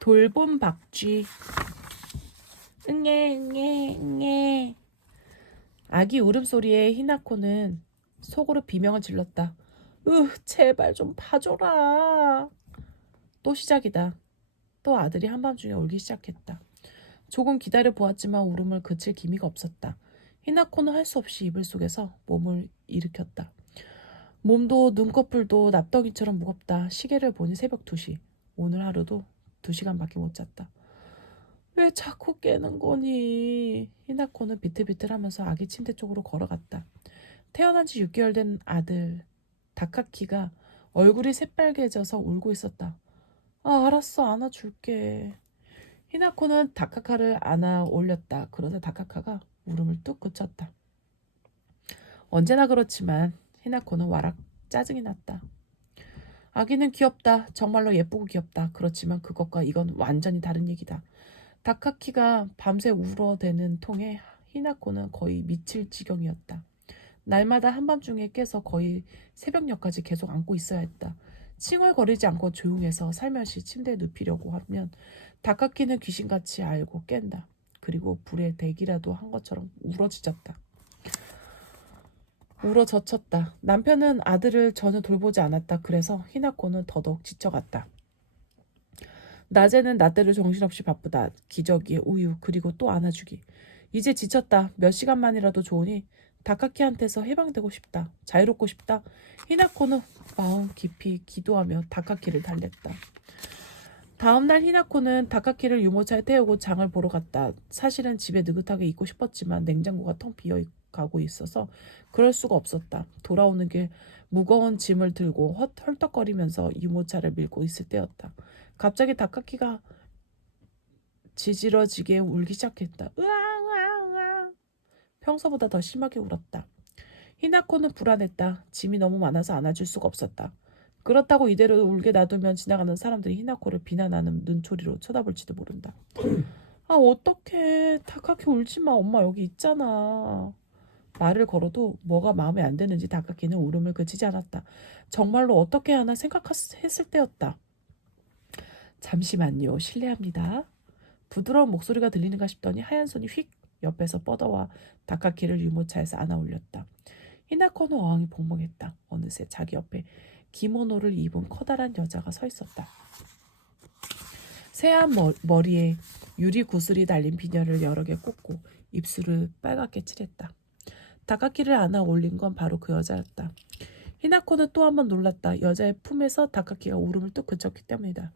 돌봄 박쥐. 응애 응애 응애. 아기 울음소리에 히나코는 속으로 비명을 질렀다. 제발 좀 봐줘라. 또 시작이다. 또 아들이 한밤중에 울기 시작했다. 조금 기다려 보았지만 울음을 그칠 기미가 없었다. 히나코는 할 수 없이 이불 속에서 몸을 일으켰다. 몸도 눈꺼풀도 납덩이처럼 무겁다. 시계를 보니 새벽 2시. 오늘 하루도 2시간밖에 못 잤다. 왜 자꾸 깨는 거니? 히나코는 비틀비틀하면서 아기 침대 쪽으로 걸어갔다. 태어난 지 6개월 된 아들 다카키가 얼굴이 새빨개져서 울고 있었다. 알았어, 안아줄게. 히나코는 다카카를 안아 올렸다. 그러자 다카카가 울음을 뚝 그쳤다. 언제나 그렇지만 히나코는 와락 짜증이 났다. 아기는 귀엽다. 정말로 예쁘고 귀엽다. 그렇지만 그것과 이건 완전히 다른 얘기다. 다카키가 밤새 울어대는 통에 히나코는 거의 미칠 지경이었다. 날마다 한밤중에 깨서 거의 새벽녘까지 계속 안고 있어야 했다. 칭얼거리지 않고 조용해서 살며시 침대에 눕히려고 하면 다카키는 귀신같이 알고 깬다. 그리고 불에 대기라도 한 것처럼 울어젖혔다. 남편은 아들을 전혀 돌보지 않았다. 그래서 히나코는 더더욱 지쳐갔다. 낮에는 나대로 정신없이 바쁘다. 기저귀에 우유 그리고 또 안아주기. 이제 지쳤다. 몇 시간만이라도 좋으니 다카키한테서 해방되고 싶다. 자유롭고 싶다. 히나코는 마음 깊이 기도하며 다카키를 달랬다. 다음날 히나코는 다카키를 유모차에 태우고 장을 보러 갔다. 사실은 집에 느긋하게 있고 싶었지만 냉장고가 텅 비어 가고 있어서 그럴 수가 없었다. 돌아오는 길 무거운 짐을 들고 헐떡거리면서 유모차를 밀고 있을 때였다. 갑자기 다카키가 지지러지게 울기 시작했다. 으앙으앙으앙. 평소보다 더 심하게 울었다. 히나코는 불안했다. 짐이 너무 많아서 안아줄 수가 없었다. 그렇다고 이대로 울게 놔두면 지나가는 사람들이 히나코를 비난하는 눈초리로 쳐다볼지도 모른다. 어떡해. 다카키 울지마. 엄마 여기 있잖아. 말을 걸어도 뭐가 마음에 안 드는지 다카키는 울음을 그치지 않았다. 정말로 어떻게 하나 생각했을 때였다. 잠시만요. 실례합니다. 부드러운 목소리가 들리는가 싶더니 하얀 손이 휙 옆에서 뻗어와 다카키를 유모차에서 안아 올렸다. 히나코는 어항이 봉봉했다. 어느새 자기 옆에 기모노를 입은 커다란 여자가 서 있었다. 새하얀 머리에 유리 구슬이 달린 비녀를 여러 개 꽂고 입술을 빨갛게 칠했다. 다카키를 안아 올린 건 바로 그 여자였다. 히나코는 또 한 번 놀랐다. 여자의 품에서 다카키가 울음을 뚝 그쳤기 때문이다.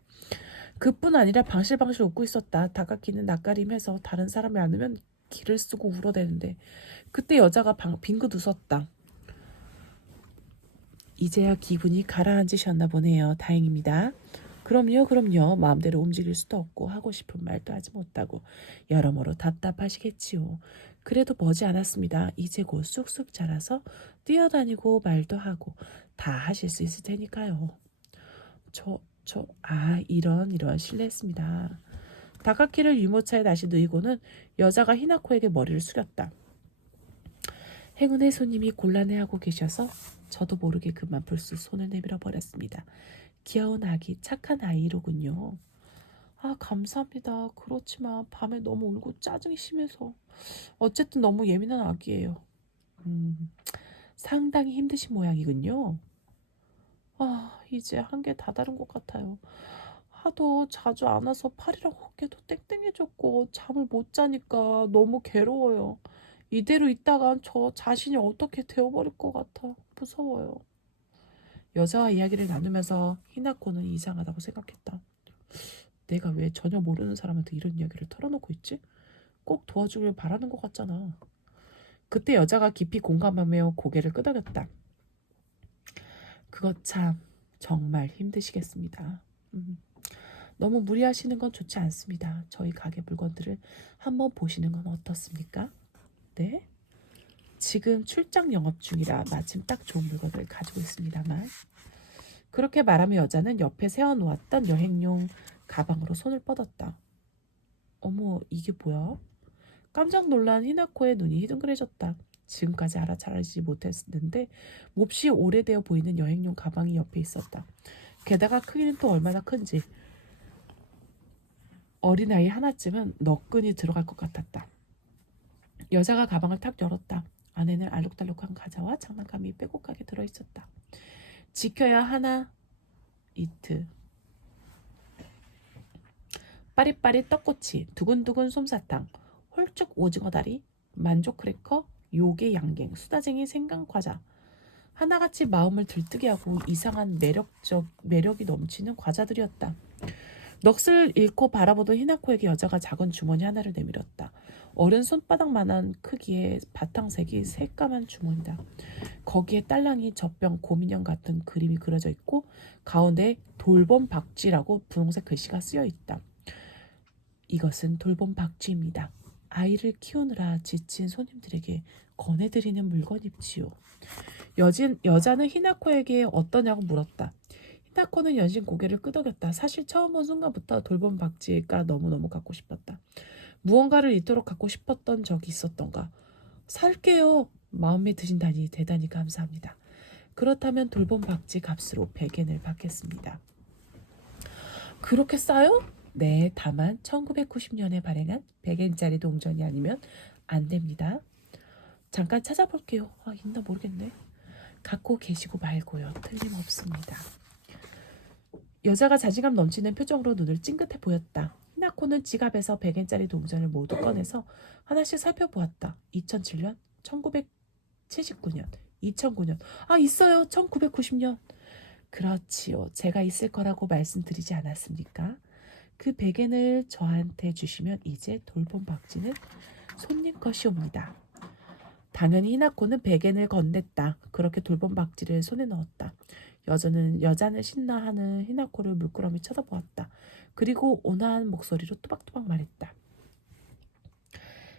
그뿐 아니라 방실방실 웃고 있었다. 다카키는 낯가림해서 다른 사람을 안으면 기를 쓰고 울어대는데 그때 여자가 빙긋 웃었다. 이제야 기분이 가라앉으셨나 보네요. 다행입니다. 그럼요. 마음대로 움직일 수도 없고 하고 싶은 말도 하지 못하고 여러모로 답답하시겠지요. 그래도 머지않았습니다. 이제 곧 쑥쑥 자라서 뛰어다니고 말도 하고 다 하실 수 있을 테니까요. 이런 실례했습니다. 다카키를 유모차에 다시 넣이고는 여자가 히나코에게 머리를 숙였다. 행운의 손님이 곤란해하고 계셔서 저도 모르게 그만 불쑥 손을 내밀어 버렸습니다. 귀여운 아기, 착한 아이로군요. 감사합니다. 그렇지만 밤에 너무 울고 짜증이 심해서 어쨌든 너무 예민한 아기예요. 상당히 힘드신 모양이군요. 이제 한계 다다른 것 같아요. 하도 자주 안아서 팔이랑 어깨도 땡땡해졌고 잠을 못 자니까 너무 괴로워요. 이대로 있다간 저 자신이 어떻게 되어버릴 것 같아. 무서워요. 여자와 이야기를 나누면서 히나코는 이상하다고 생각했다. 내가 왜 전혀 모르는 사람한테 이런 이야기를 털어놓고 있지? 꼭 도와주길 바라는 것 같잖아. 그때 여자가 깊이 공감하며 고개를 끄덕였다. 그거 참 정말 힘드시겠습니다. 너무 무리하시는 건 좋지 않습니다. 저희 가게 물건들을 한번 보시는 건 어떻습니까? 네? 지금 출장 영업 중이라 마침 딱 좋은 물건을 가지고 있습니다만. 그렇게 말하며 여자는 옆에 세워놓았던 여행용 가방으로 손을 뻗었다. 어머, 이게 뭐야? 깜짝 놀란 히나코의 눈이 희둥그레졌다. 지금까지 알아차리지 못했는데 몹시 오래되어 보이는 여행용 가방이 옆에 있었다. 게다가 크기는 또 얼마나 큰지. 어린아이 하나쯤은 너끈히 들어갈 것 같았다. 여자가 가방을 탁 열었다. 안에는 알록달록한 과자와 장난감이 빼곡하게 들어있었다. 지켜야 하나 이트. 빠릿빠릿 떡꼬치, 두근두근 솜사탕, 홀쭉 오징어다리, 만족 크래커, 요게 양갱, 수다쟁이 생강과자. 하나같이 마음을 들뜨게 하고 이상한 매력이 넘치는 과자들이었다. 넋을 잃고 바라보던 히나코에게 여자가 작은 주머니 하나를 내밀었다. 어른 손바닥만한 크기의 바탕색이 새까만 주머니다. 거기에 딸랑이 젖병 곰인형 같은 그림이 그려져 있고 가운데 돌봄 박쥐라고 분홍색 글씨가 쓰여 있다. 이것은 돌봄 박쥐입니다. 아이를 키우느라 지친 손님들에게 권해드리는 물건입지요. 여자는 히나코에게 어떠냐고 물었다. 히나코는 연신 고개를 끄덕였다. 사실 처음 본 순간부터 돌봄 박쥐가 너무너무 갖고 싶었다. 무언가를 이토록 갖고 싶었던 적이 있었던가. 살게요. 마음에 드신다니 대단히 감사합니다. 그렇다면 돌봄 박쥐 값으로 100엔을 받겠습니다. 그렇게 싸요? 네, 다만 1990년에 발행한 100엔짜리 동전이 아니면 안 됩니다. 잠깐 찾아볼게요. 있나 모르겠네. 갖고 계시고 말고요. 틀림없습니다. 여자가 자신감 넘치는 표정으로 눈을 찡긋해 보였다. 히나코는 지갑에서 100엔짜리 동전을 모두 꺼내서 하나씩 살펴보았다. 2007년, 1979년, 2009년. 있어요. 1990년. 그렇지요. 제가 있을 거라고 말씀드리지 않았습니까? 그 100엔을 저한테 주시면 이제 돌봄 박쥐는 손님 것이옵니다. 당연히 히나코는 100엔을 건넸다. 그렇게 돌봄 박쥐를 손에 넣었다. 여자는 신나하는 히나코를 물끄러미 쳐다보았다. 그리고 온화한 목소리로 또박또박 말했다.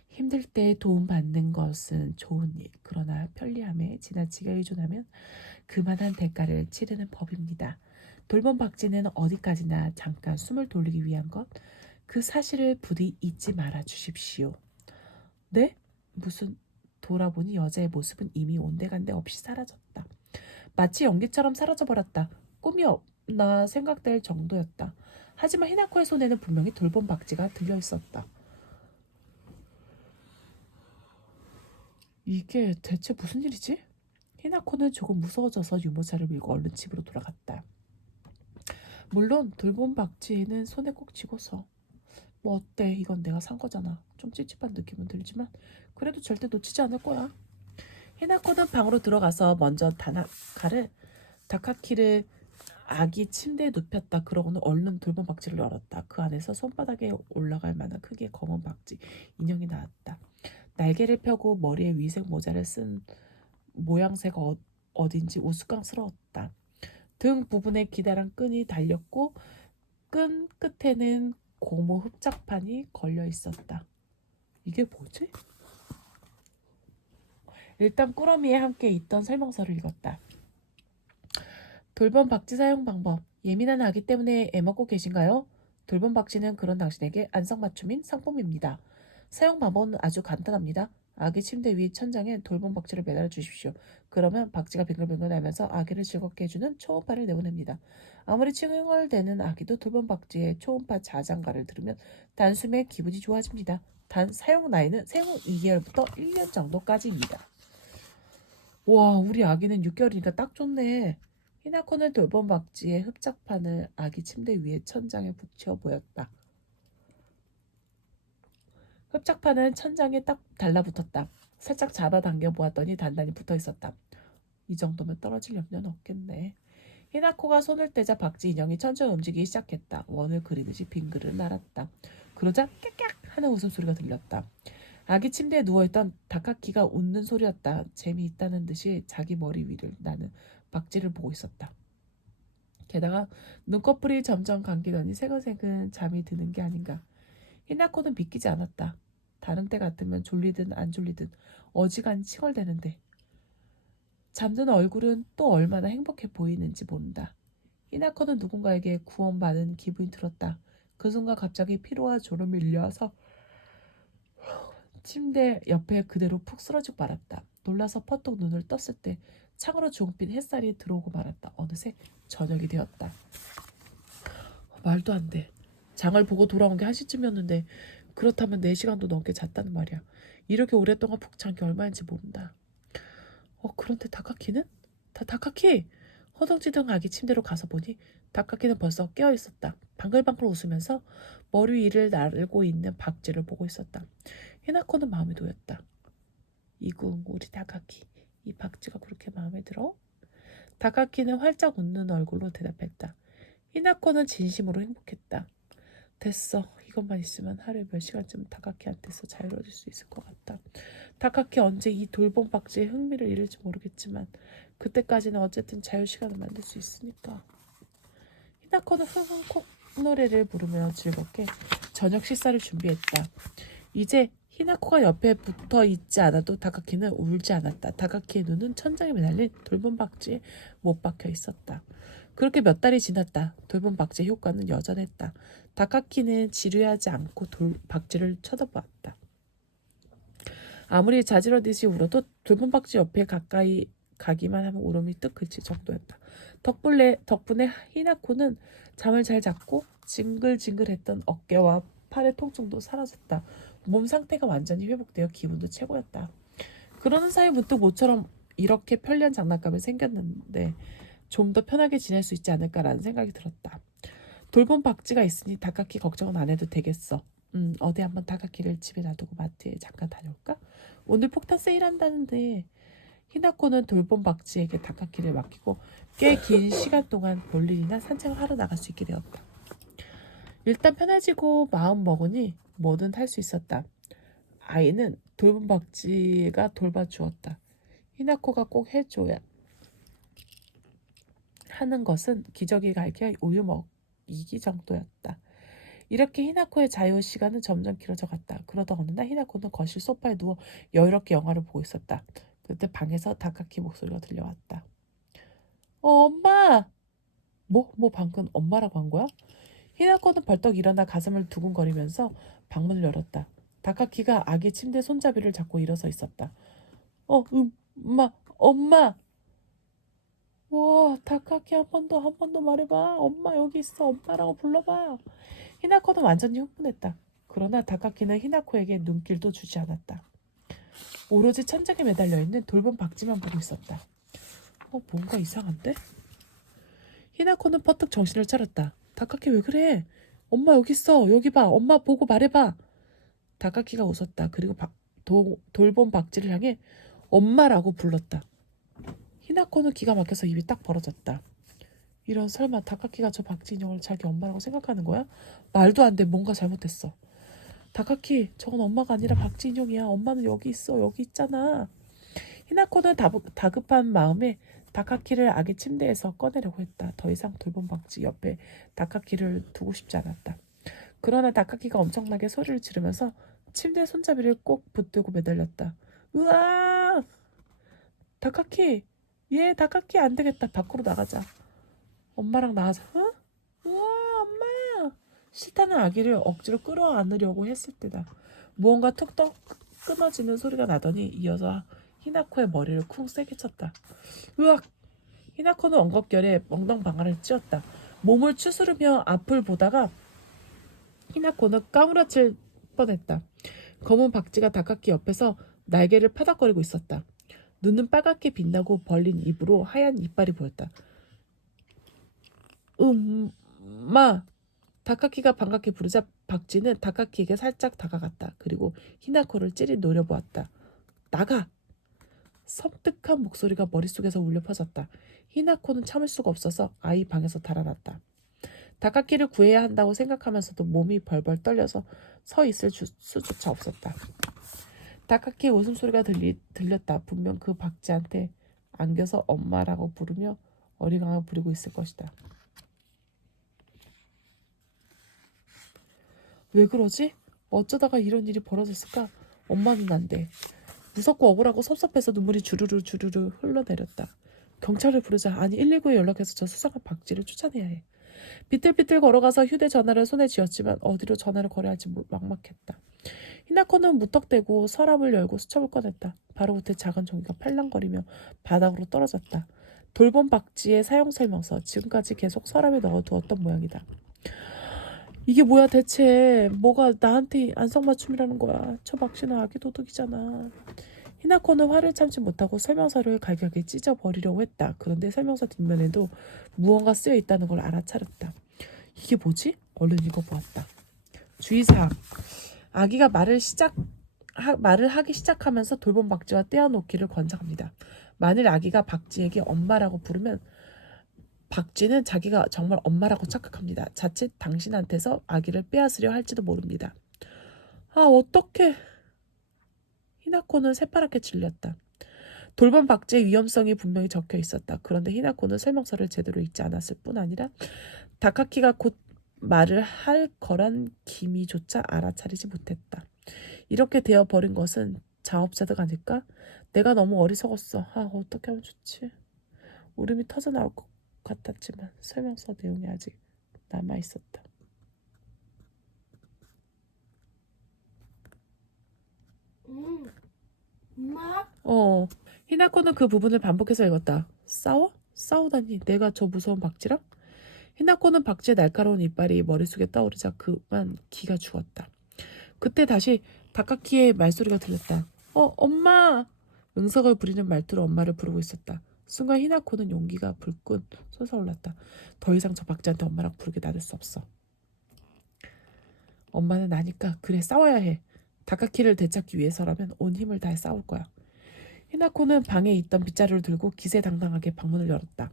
힘들 때 도움받는 것은 좋은 일. 그러나 편리함에 지나치게 의존하면 그만한 대가를 치르는 법입니다. 돌봄 박쥐는 어디까지나 잠깐 숨을 돌리기 위한 것, 그 사실을 부디 잊지 말아 주십시오. 네? 무슨... 돌아보니 여자의 모습은 이미 온데간데 없이 사라졌다. 마치 연기처럼 사라져버렸다. 꿈이 없나 생각될 정도였다. 하지만 히나코의 손에는 분명히 돌봄 박쥐가 들려있었다. 이게 대체 무슨 일이지? 히나코는 조금 무서워져서 유모차를 밀고 얼른 집으로 돌아갔다. 물론 돌봄 박쥐는 손에 꼭 쥐고서 뭐 어때, 이건 내가 산 거잖아. 좀 찝찝한 느낌은 들지만 그래도 절대 놓치지 않을 거야. 히나코는 방으로 들어가서 먼저 다카키를 아기 침대에 눕혔다. 그러고는 얼른 돌봄 박쥐를 열었다. 그 안에서 손바닥에 올라갈 만한 크기의 검은 박쥐 인형이 나왔다. 날개를 펴고 머리에 위색 모자를 쓴 모양새가 어딘지 우스꽝스러웠다. 등 부분에 기다란 끈이 달렸고 끈 끝에는 고무 흡작판이 걸려 있었다. 이게 뭐지? 일단 꾸러미에 함께 있던 설명서를 읽었다. 돌봄 박쥐 사용 방법. 예민한 아기 때문에 애먹고 계신가요? 돌봄 박쥐는 그런 당신에게 안성맞춤인 상품입니다. 사용 방법은 아주 간단합니다. 아기 침대 위 천장에 돌봄 박쥐를 매달아 주십시오. 그러면 박쥐가 빙글빙글 날면서 아기를 즐겁게 해주는 초음파를 내보냅니다. 아무리 칭얼대는 아기도 돌봄 박쥐의 초음파 자장가를 들으면 단숨에 기분이 좋아집니다. 단 사용 나이는 생후 2개월부터 1년 정도까지입니다. 와, 우리 아기는 6개월이니까 딱 좋네. 히나코는 돌봄 박쥐의 흡작판을 아기 침대 위에 천장에 붙여 보였다. 흡작판은 천장에 딱 달라붙었다. 살짝 잡아당겨 보았더니 단단히 붙어 있었다. 이 정도면 떨어질 염려는 없겠네. 히나코가 손을 떼자 박쥐 인형이 천천히 움직이기 시작했다. 원을 그리듯이 빙그르 날았다. 그러자 깨깍 하는 웃음소리가 들렸다. 아기 침대에 누워있던 다카키가 웃는 소리였다. 재미있다는 듯이 자기 머리 위를 나는 박쥐를 보고 있었다. 게다가 눈꺼풀이 점점 감기더니 새근새근 잠이 드는 게 아닌가. 히나코는 믿기지 않았다. 다른 때 같으면 졸리든 안 졸리든 어지간히 칭얼대는데 잠든 얼굴은 또 얼마나 행복해 보이는지 모른다. 히나코는 누군가에게 구원받은 기분이 들었다. 그 순간 갑자기 피로와 졸음이 밀려와서 침대 옆에 그대로 푹 쓰러지고 말았다. 놀라서 퍼뜩 눈을 떴을 때 창으로 주홍빛 햇살이 들어오고 말았다. 어느새 저녁이 되었다. 말도 안 돼. 장을 보고 돌아온 게 1시쯤이었는데 그렇다면 4시간도 넘게 잤다는 말이야. 이렇게 오랫동안 푹 잔 게 얼마인지 모른다. 그런데 다카키는? 다카키! 허둥지둥 아기 침대로 가서 보니 다카키는 벌써 깨어 있었다. 방글방글 웃으면서 머리 위를 나르고 있는 박쥐를 보고 있었다. 히나코는 마음이 놓였다. 이궁 우리 다카키, 이 박쥐가 그렇게 마음에 들어? 다카키는 활짝 웃는 얼굴로 대답했다. 히나코는 진심으로 행복했다. 됐어. 이것만 있으면 하루에 몇 시간쯤 다카키한테서 자유로워질 수 있을 것 같다. 다카키 언제 이 돌봄 박쥐에 흥미를 잃을지 모르겠지만 그때까지는 어쨌든 자유시간을 만들 수 있으니까. 히나코는 흥흥 콧노래를 부르며 즐겁게 저녁 식사를 준비했다. 이제 히나코가 옆에 붙어 있지 않아도 다카키는 울지 않았다. 다카키의 눈은 천장에 매달린 돌봄 박쥐에 못 박혀 있었다. 그렇게 몇 달이 지났다. 돌봄 박쥐의 효과는 여전했다. 다카키는 지루하지 않고 박쥐를 쳐다보았다. 아무리 자지러듯이 울어도 돌봄 박쥐 옆에 가까이 가기만 하면 울음이 뚝 그칠 정도였다. 덕분에 히나코는 잠을 잘 잤고 징글징글했던 어깨와 팔의 통증도 사라졌다. 몸 상태가 완전히 회복되어 기분도 최고였다. 그러는 사이 문득 모처럼 이렇게 편리한 장난감이 생겼는데 좀 더 편하게 지낼 수 있지 않을까라는 생각이 들었다. 돌봄 박쥐가 있으니 다카키 걱정은 안 해도 되겠어. 어디 한번 다카키를 집에 놔두고 마트에 잠깐 다녀올까? 오늘 폭탄 세일한다는데. 히나코는 돌봄 박쥐에게 다카키를 맡기고 꽤 긴 시간 동안 볼일이나 산책을 하러 나갈 수 있게 되었다. 일단 편해지고 마음 먹으니 뭐든 할 수 있었다. 아이는 돌봄 박쥐가 돌봐주었다. 히나코가 꼭 해줘야 하는 것은 기저귀 갈겨 우유 먹이기 정도였다. 이렇게 히나코의 자유 시간은 점점 길어져 갔다. 그러다 어느 날 히나코는 거실 소파에 누워 여유롭게 영화를 보고 있었다. 그때 방에서 다카키 목소리가 들려왔다. 엄마! 뭐 방금 엄마라고 한 거야? 히나코는 벌떡 일어나 가슴을 두근거리면서 방문을 열었다. 다카키가 아기 침대 손잡이를 잡고 일어서 있었다. 엄마! 와, 다카키 한 번 더 말해봐. 엄마 여기 있어. 엄마라고 불러봐. 히나코는 완전히 흥분했다. 그러나 다카키는 히나코에게 눈길도 주지 않았다. 오로지 천장에 매달려 있는 돌봄 박쥐만 보고 있었다. 뭔가 이상한데? 히나코는 퍼뜩 정신을 차렸다. 다카키 왜 그래? 엄마 여기 있어. 여기 봐. 엄마 보고 말해봐. 다카키가 웃었다. 그리고 돌봄 박쥐를 향해 엄마라고 불렀다. 히나코는 기가 막혀서 입이 딱 벌어졌다. 이런, 설마 다카키가 저 박쥐 인형을 자기 엄마라고 생각하는 거야? 말도 안 돼. 뭔가 잘못됐어. 다카키, 저건 엄마가 아니라 박쥐 인형이야. 엄마는 여기 있어. 여기 있잖아. 히나코는 다급한 마음에 다카키를 아기 침대에서 꺼내려고 했다. 더 이상 돌봄 박쥐 옆에 다카키를 두고 싶지 않았다. 그러나 다카키가 엄청나게 소리를 지르면서 침대 손잡이를 꼭 붙들고 매달렸다. 으아! 다카키! 다카키 안 되겠다. 밖으로 나가자. 엄마랑 나가자. 어? 우와, 엄마! 싫다는 아기를 억지로 끌어안으려고 했을 때다. 무언가 툭툭 끊어지는 소리가 나더니 이어서 히나코의 머리를 쿵 세게 쳤다. 으악! 히나코는 엉겁결에 멍덩방아를 찧었다. 몸을 추스르며 앞을 보다가 히나코는 까무라칠 뻔했다. 검은 박쥐가 다카키 옆에서 날개를 파닥거리고 있었다. 눈은 빨갛게 빛나고 벌린 입으로 하얀 이빨이 보였다. 마! 다카키가 반갑게 부르자 박쥐는 다카키에게 살짝 다가갔다. 그리고 히나코를 찌릿 노려보았다. 나가! 섬뜩한 목소리가 머릿속에서 울려 퍼졌다. 히나코는 참을 수가 없어서 아이 방에서 달아났다. 다카키를 구해야 한다고 생각하면서도 몸이 벌벌 떨려서 서 있을 수조차 없었다. 다카키의 웃음소리가 들렸다. 분명 그 박쥐한테 안겨서 엄마라고 부르며 어리광을 부리고 있을 것이다. 왜 그러지? 어쩌다가 이런 일이 벌어졌을까? 엄마는 안 돼. 무섭고 억울하고 섭섭해서 눈물이 주르르 흘러내렸다. 경찰을 부르자. 아니 119에 연락해서 저 수상한 박쥐를 쫓아내야 해. 비틀비틀 걸어가서 휴대전화를 손에 쥐었지만 어디로 전화를 걸어야 할지 막막했다. 히나코는 무턱대고 서랍을 열고 수첩을 꺼냈다. 바로 그때 작은 종이가 팔랑거리며 바닥으로 떨어졌다. 돌봄 박쥐의 사용 설명서. 지금까지 계속 서랍에 넣어두었던 모양이다. 이게 뭐야 대체. 뭐가 나한테 안성맞춤이라는 거야. 저 박쥐는 아기 도둑이잖아. 히나코는 화를 참지 못하고 설명서를 갈격에 찢어버리려고 했다. 그런데 설명서 뒷면에도 무언가 쓰여 있다는 걸 알아차렸다. 이게 뭐지? 얼른 읽어보았다. 주의사항. 아기가 말을 하기 시작하면서 돌봄 박쥐와 떼어놓기를 권장합니다. 만일 아기가 박쥐에게 엄마라고 부르면 박쥐는 자기가 정말 엄마라고 착각합니다. 자칫 당신한테서 아기를 빼앗으려 할지도 모릅니다. 아, 어떡해. 히나코는 새파랗게 질렸다. 돌봄 박쥐의 위험성이 분명히 적혀 있었다. 그런데 히나코는 설명서를 제대로 읽지 않았을 뿐 아니라 다카키가 곧 말을 할 거란 기미조차 알아차리지 못했다. 이렇게 되어버린 것은 자업자득 아닐까? 내가 너무 어리석었어. 아, 어떻게 하면 좋지? 울음이 터져나올 것 같았지만 설명서 내용이 아직 남아있었다. 엄마? 히나코는 그 부분을 반복해서 읽었다. 싸워? 싸우다니 내가 저 무서운 박쥐랑? 히나코는 박쥐의 날카로운 이빨이 머릿속에 떠오르자 그만 기가 죽었다. 그때 다시 다카키의 말소리가 들렸다. 엄마! 응석을 부리는 말투로 엄마를 부르고 있었다. 순간 히나코는 용기가 불끈 솟아올랐다. 더 이상 저 박쥐한테 엄마라고 부르게 놔둘 수 없어. 엄마는 나니까 그래 싸워야 해. 다카키를 되찾기 위해서라면 온 힘을 다해 싸울 거야. 히나코는 방에 있던 빗자루를 들고 기세당당하게 방문을 열었다.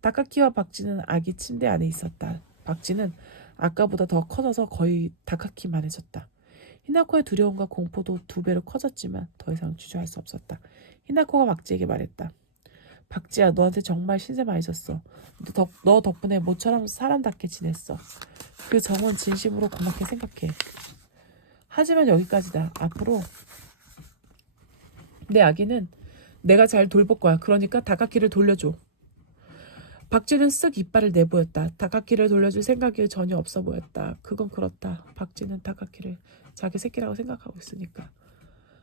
다카키와 박쥐는 아기 침대 안에 있었다. 박쥐는 아까보다 더 커져서 거의 다카키만해졌다. 히나코의 두려움과 공포도 2배로 커졌지만 더 이상 주저할 수 없었다. 히나코가 박쥐에게 말했다. 박쥐야, 너한테 정말 신세 많이 졌어. 너 덕분에 모처럼 사람답게 지냈어. 그 정은 진심으로 고맙게 생각해. 하지만 여기까지다. 앞으로 내 아기는 내가 잘 돌볼 거야. 그러니까 다카키를 돌려줘. 박쥐는 쓱 이빨을 내보였다. 다카키를 돌려줄 생각이 전혀 없어 보였다. 그건 그렇다. 박쥐는 다카키를 자기 새끼라고 생각하고 있으니까.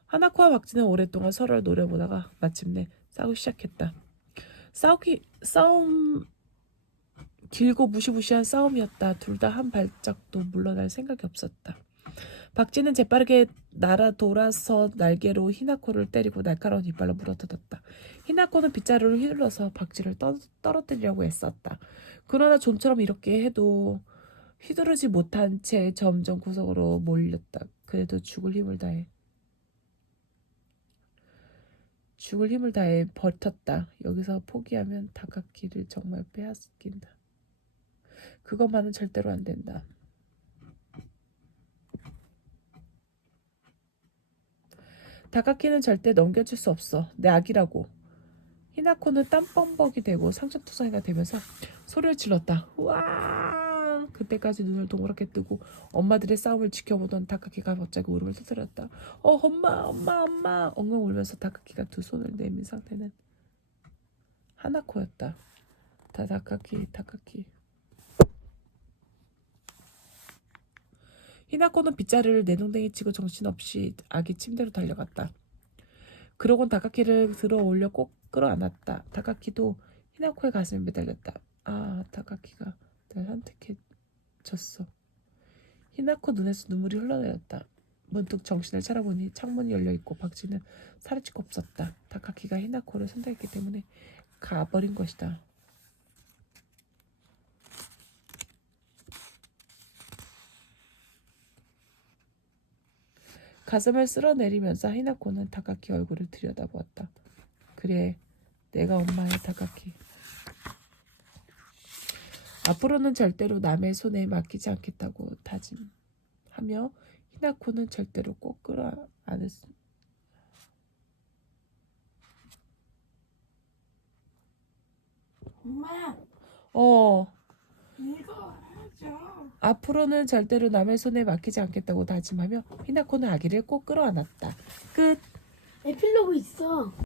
하나코와 박쥐는 오랫동안 서로를 노려보다가 마침내 싸우기 시작했다. 싸움 길고 무시무시한 싸움이었다. 둘 다 한 발짝도 물러날 생각이 없었다. 박쥐는 재빠르게 날아 돌아서 날개로 히나코를 때리고 날카로운 이빨로 물어뜯었다. 히나코는 빗자루를 휘둘러서 박쥐를 떨어뜨리려고 애썼다. 그러나 좀처럼 이렇게 해도 휘두르지 못한 채 점점 구석으로 몰렸다. 그래도 죽을 힘을 다해 버텼다. 여기서 포기하면 다카키를 정말 빼앗긴다. 그것만은 절대로 안 된다. 다카키는 절대 넘겨줄 수 없어. 내 아기라고. 히나코는 땀범벅이 되고 상처투성이가 되면서 소리를 질렀다. 우와! 그때까지 눈을 동그랗게 뜨고 엄마들의 싸움을 지켜보던 다카키가 갑자기 울음을 터뜨렸다. 엄마! 엉엉 울면서 다카키가 2손을 내민 상태는 하나코였다. 다카키. 히나코는 빗자루를 내동댕이 치고 정신없이 아기 침대로 달려갔다. 그러곤 다카키를 들어 올려 꼭 끌어안았다. 다카키도 히나코의 가슴에 매달렸다. 아, 다카키가 날 선택해줬어. 히나코 눈에서 눈물이 흘러내렸다. 문득 정신을 차려보니 창문이 열려있고 박쥐는 사라지고 없었다. 다카키가 히나코를 선택했기 때문에 가버린 것이다. 가슴을 쓸어내리면서 히나코는 다카키 얼굴을 들여다보았다. 그래, 내가 엄마야, 다카키. 앞으로는 절대로 남의 손에 맡기지 않겠다고 다짐하며 히나코는 절대로 꼭 끌어안을 수. 엄마, 어, 읽어야죠. 앞으로는 절대로 남의 손에 맡기지 않겠다고 다짐하며 히나코는 아기를 꼭 끌어안았다. 끝. 에필로그 있어.